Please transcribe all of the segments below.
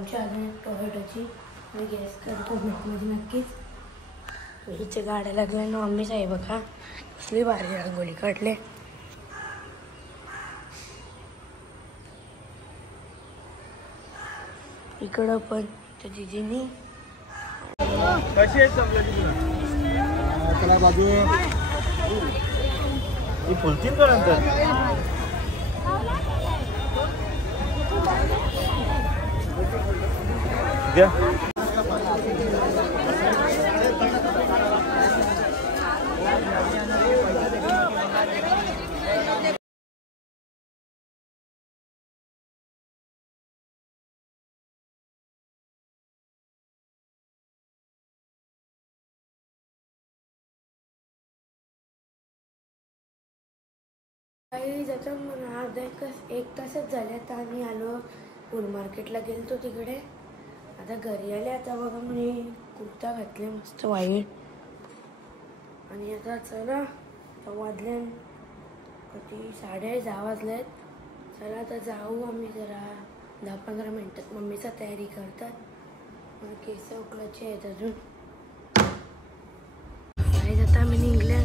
आमची अजून एक टोयोटाची मी गॅस करतो म्हणजे नक्कीच हिचे गाड्या लागल्या मम्मीच आहे बघा कसली भारी रांगोळी काढले. इकडं पण त्या जिजीनी कशी आहे चला बाजू ही फुलतील का नंतर द्या. काही जातं म्हणून अर्धा एक तासच झाले. आता आम्ही आलो फूड मार्केटला गेलतो तिकडे. आता घरी आले. आता बघा मी कुर्ता घातले मस्त वाईट आणि आता चला वाजले कधी 6:30 वाजलेत. चला आता जाऊ आम्ही जरा 10-15 मिनटात. मम्मीचा तयारी करतात. मला केस उकलायचे आहेत अजून. आता आम्ही निघल्या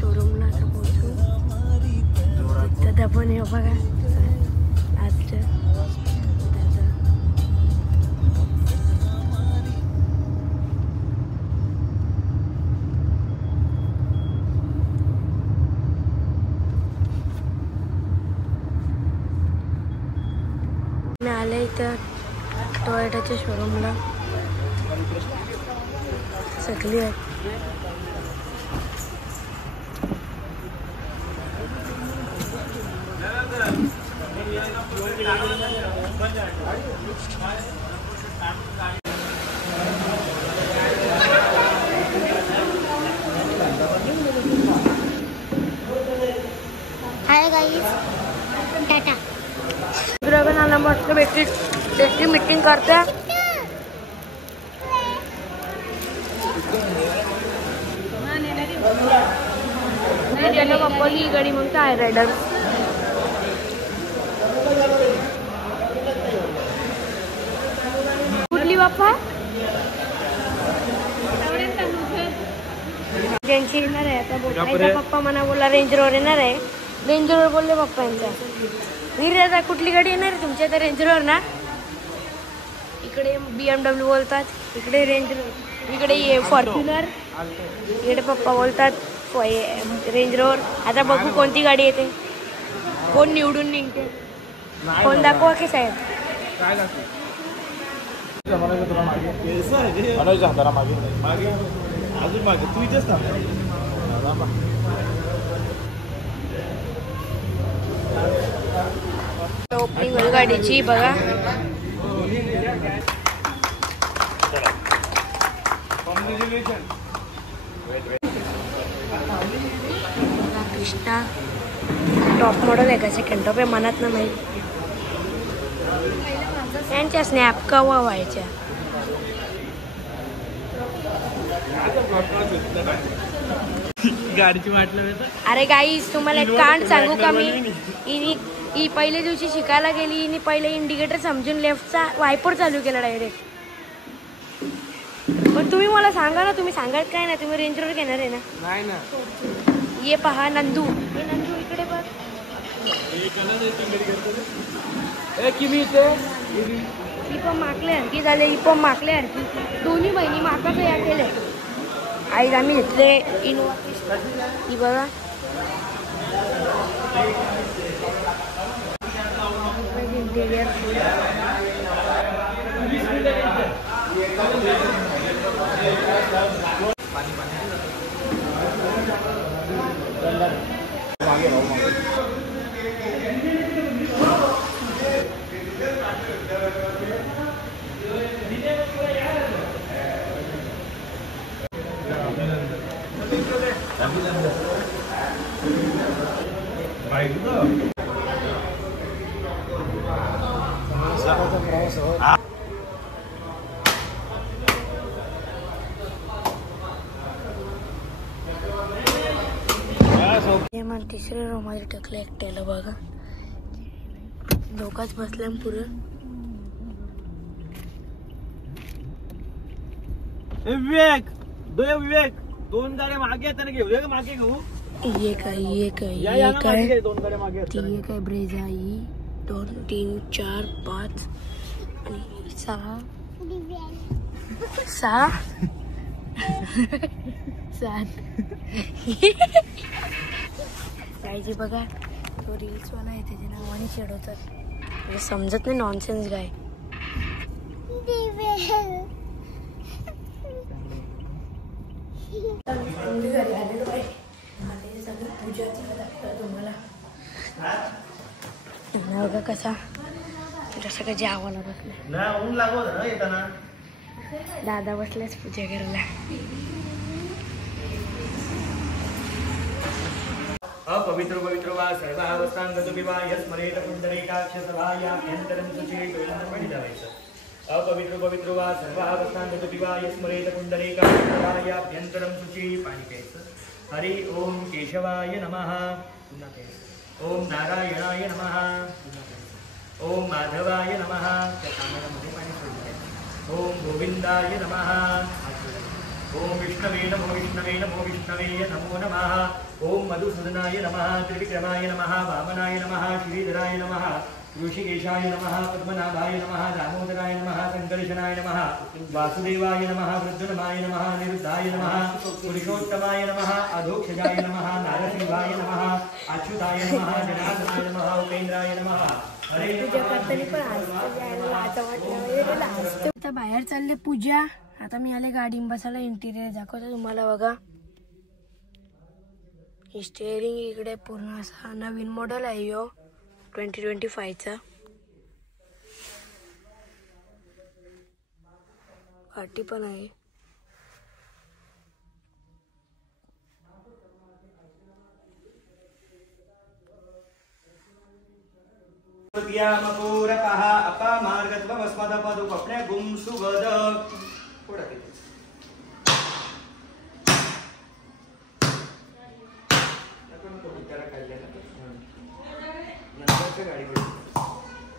शोरूमला आता पोहोचू. तर पण हे बघा आजच्या मी आले इथं टोयोटाच्या शोरूमला. सगळी आहे. Hi guys Tata. ग्रहणाला मस्त भेटी मीटिंग करते. पप्पा ही गाडी मग काय रायडर कुठली बाप्पा त्यांची येणार आहे. आता बोलता पप्पा म्हणा बोला रेंज रोवर येणार आहे. रेंज रोवर बोलले पप्पा यांचा. वीर दादा कुठली गाडी येणार आहे तुमच्या? तर रेंज रोवर ना. इकडे BMW बोलतात. इकडे रेंज रोवर. इकडे फॉर्च्युनर. इकडे पप्पा बोलतात रेंज रोवर. आता बघू कोणती गाडी येते. कोण निवडून निघते. कोण दाखवा की साहेब. तू इथेच ओपनिंग होईल गाडीची बघा. कृष्णा टॉप मॉडेल आहे का सेकंड टॉप आहे मनात ना माहीत. त्यांच्या स्नॅप कवा व्हायच्या. गाडीची वाटलं. अरे गाईस तुम्हाला एक कांड सांगू का मी. ही पहिल्या दिवशी शिकायला गेली. हिने पहिले इंडिकेटर समजून लेफ्टचा वायपर चालू केला डायरेक्ट. पण तुम्ही मला सांगा ना. तुम्ही सांगत काय ना. तुम्ही रेंज रोवर घेणार आहे ना. नाही ना. ये पहा नंदू. हे नंदू इकडे बघ. ही पण माकले हरकी झाले. ही पण माकले हरकी. दोन्ही बहिणी माकाचं या केले. आई आम्ही घेतले इनोवा. ही बघा इंटेरियर. मला तिसऱ्या रो मध्ये टाकलं एकट्याला बघा. लोकच बसल्या पुरं. विवेक विवेक 2 गाड्या मागे येताना घेऊ मागे घेऊ ये काय या ना मागे घे, 2 गाड्या मागे ती एक आहे ब्रेझा ही 2 3 4 5 आणि 6 7 गायची बघा तो रील्स वाला आहे त्याच्या नावाने चिडवतात म्हणजे समजत नाही नॉनसेन्स गाय घरी आलेलो आहे सगळी पूजा तुम्हाला बघा कसा जसं का जेवायला बसलाय ऊन लागवत ना येताना दादा बसलाच पूजा करायला पवित्र पवित्र वा सर्व अवस्थांगत विवाह स्मरेत पुंडरीकाक्षसभायाभ्यंतरं सुचेत द्यावायचं अपवित्र पवित्र वा सर्व अवस्थांगत विवाह स्मरेत पुंडरीकाक्षसभायाभ्यंतरं सुची पाणी प्यायचं हरि ओम केशवाय नमः ओम नारायणाय नमः ओम माधवाय नमः त्या कानामध्ये पाणी सोडलं ओम गोविंदाय नमः ओम विष्णवे नमो विष्णवे नमो नमः ओम मधुसूदनाय नमः त्रिविक्रमाय नमः वामनाय नमः श्रीधराय नमः ऋषिकेशाय नमः पद्मनाभाय नमः दामोदराय नमः संकर्षणाय नमः वासुदेवाय नमः वृद्धनमाय नमः निरुद्धाय नमः पुरुषोत्तमाय नमः अधोक्षजाय नमः नारसिंहाय नमः अच्युताय नमः जनार्दनाय नमः उपेंद्राय नमः आता बाहेर चालले पूजा आता मी आले गाडी बसायला इंटिरियर दाखवतो तुम्हाला बघा स्टेअरिंग इकडे पूर्ण असा नवीन मॉडेल आहे यो 2025चा पार्टी पण आहे मपूरकः अपमार्गत्वमस्मदपदुपप्ने गुं सुवद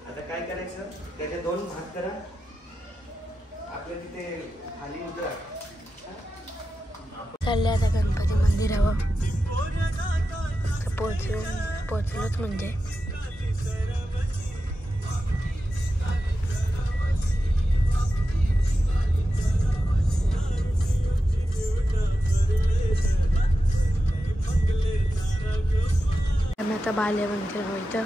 आता काय करायचं त्याचे 2 भाग करा आपल्या तिथे खाली उतरा चालले आता गणपती मंदिरावर पोचलोच म्हणजे आम्ही आता बाले मंदिर व्हायचं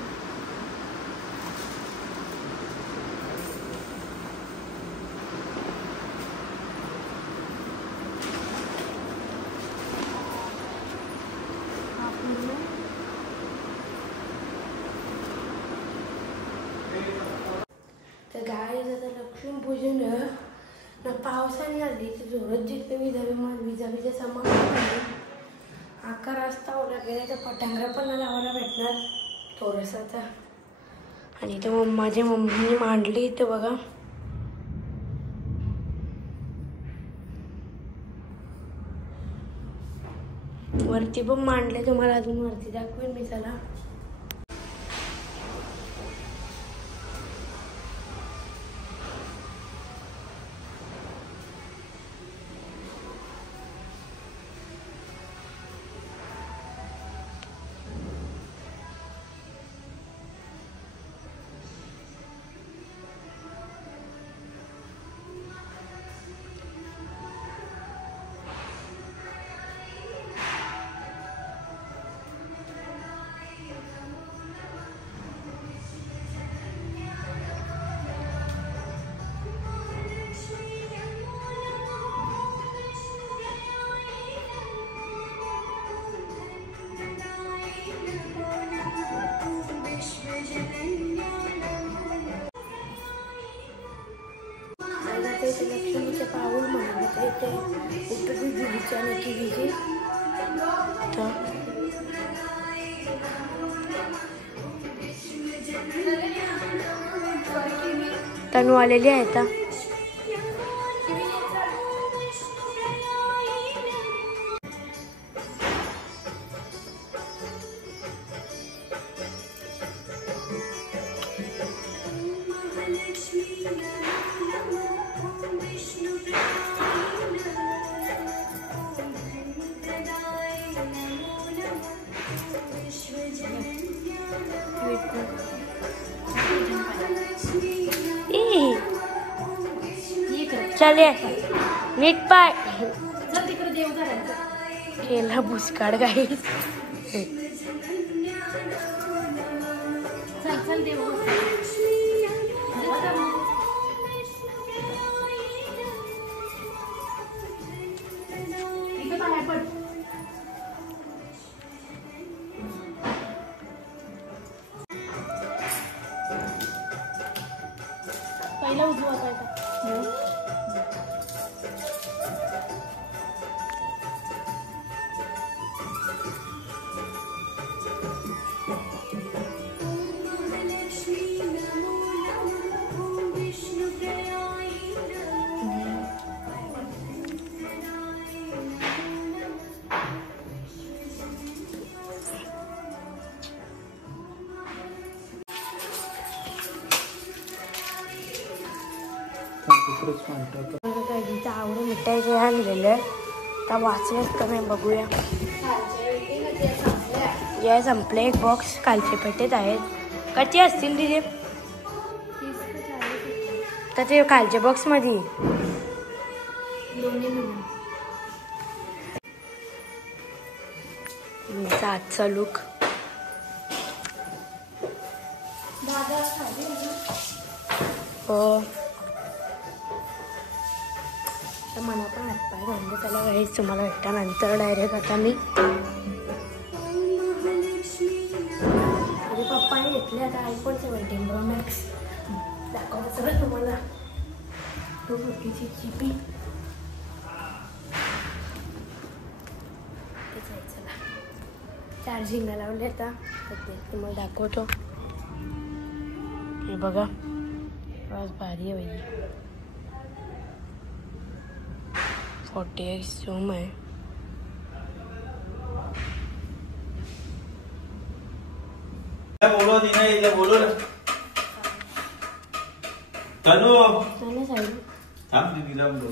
तर गाय आता लक्ष्मीपूजन ना पावसाने आली तर जोरात जिथे विजा समान आकार रस्ता ओला गेला तर पटांगरा पण लावायला भेटणार थोडंसं आता आणि ते माझ्या मम्मीने मांडली इथं बघा वरती पण मांडले तुम्हाला अजून वरती दाखवेन मी चला लक्ष्मीचे पाऊल म्हणत येते उपजी जुलीच्या नक्की विजी तनू आलेली आहे आता चल ये नीट पाय केला भुसकाड काही पहिला उजवा पाहिजे आवडे मिठाईचे आणलेले आता वाचलेच तर नाही बघूया जे संपले एक बॉक्स कालचे पेटेत आहेत कधी असतील तिथे तर ते कालच्या बॉक्समध्ये आजचा लुक हो तर मला पण हातपाय घालून त्याला काहीच तुम्हाला भेटल्यानंतर डायरेक्ट आता मी माझे पप्पाने घेतले आता iPhone 17 Pro Max दाखवलं सगळं तुम्हाला तो मोठीची चिपी चला चार्जिंगला लावले आता तर ते तुम्हाला दाखवतो हे बघा आवाज भारी आहे भाई 40x zoom है बोलो दीना इला बोलो ना तनु मैंने साइड थांब दीदीला बोलो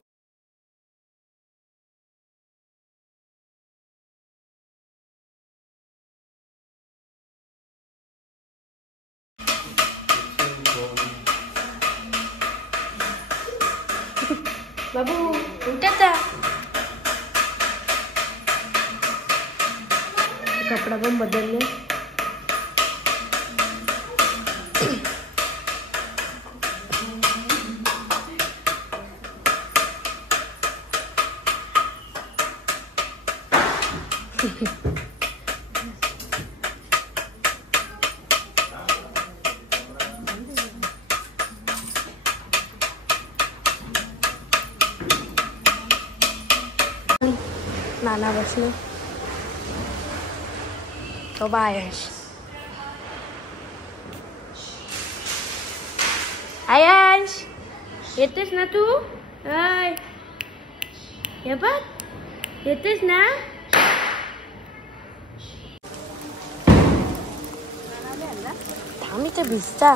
बाबू उठाचा कपडा पण बदलले नाना बसले तो बायश आयांश येतेस ना तू हाय हे बघ येतेस ना थांब इथे भिजता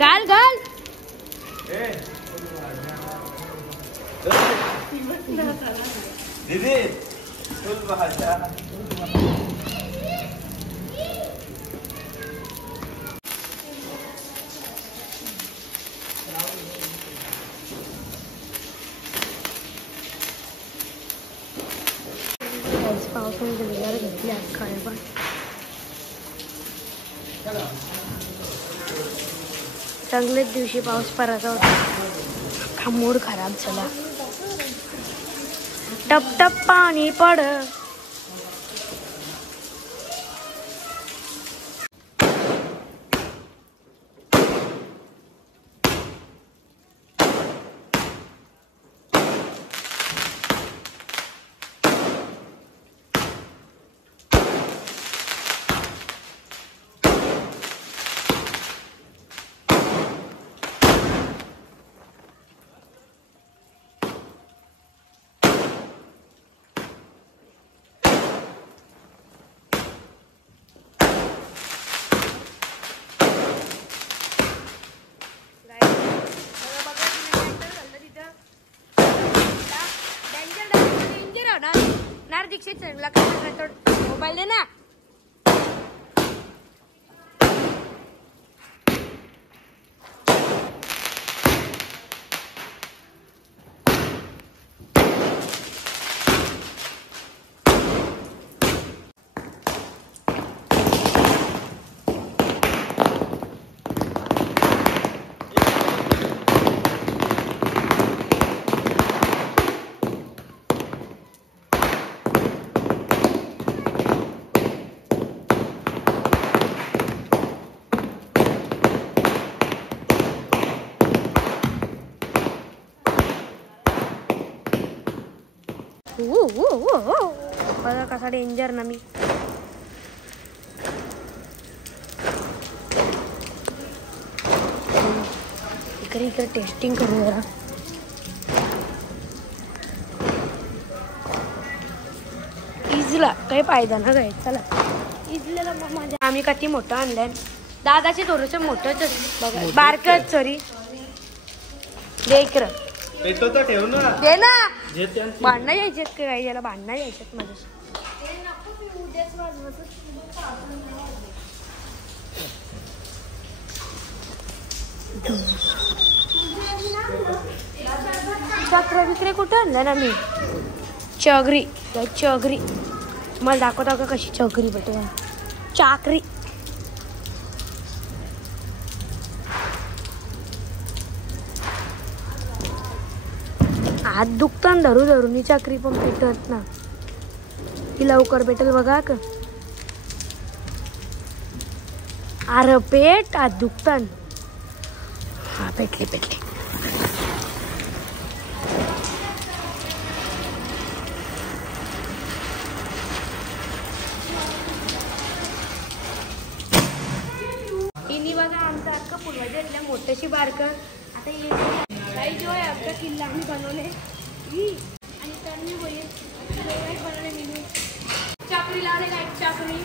घाल घाल दीदी चल भाषा पावसाने दिलेल्यावर घेतली आज काय पण चांगल्याच दिवशी पाऊस पडायचा होता हा मूड खराब झाला टप टप पाणी पड दीक्षित सगळा काय मोबाईल दे ना. बघा कसा डेंजर ना मी. इकडे टेस्टिंग करू जरा. इजला काही फायदा ना काय. चला इजलेला माझ्या आम्ही किती मोठं आणलंय. दादाचे थोडंसं मोठंच बघा. बारकच सॉरी देख र ठेव ना. दे ना. भांडणं यायचेत काय याला. भांडणं यायचेत माझ्याशी. चक्र बिक्रे कुठे आणलं ना मी. चगरी चगरी मला दाखवता का कशी चगरी भेटू. चाकरी हात दुखतात धरू धरून. ही चाकरी पण भेटत ना. ही लवकर भेटेल बघा का. अरे पेट हात दुखतात. हा पेटली पेटली. हिनी बघा आमचं अख्खा पूर्वजातल्या मोठ्याशी बारकं. आता काही जो आहे आपला किल्ला आम्ही बनवले. आणि तर मी बनवले मी चाकरी लावले. काय चाकरी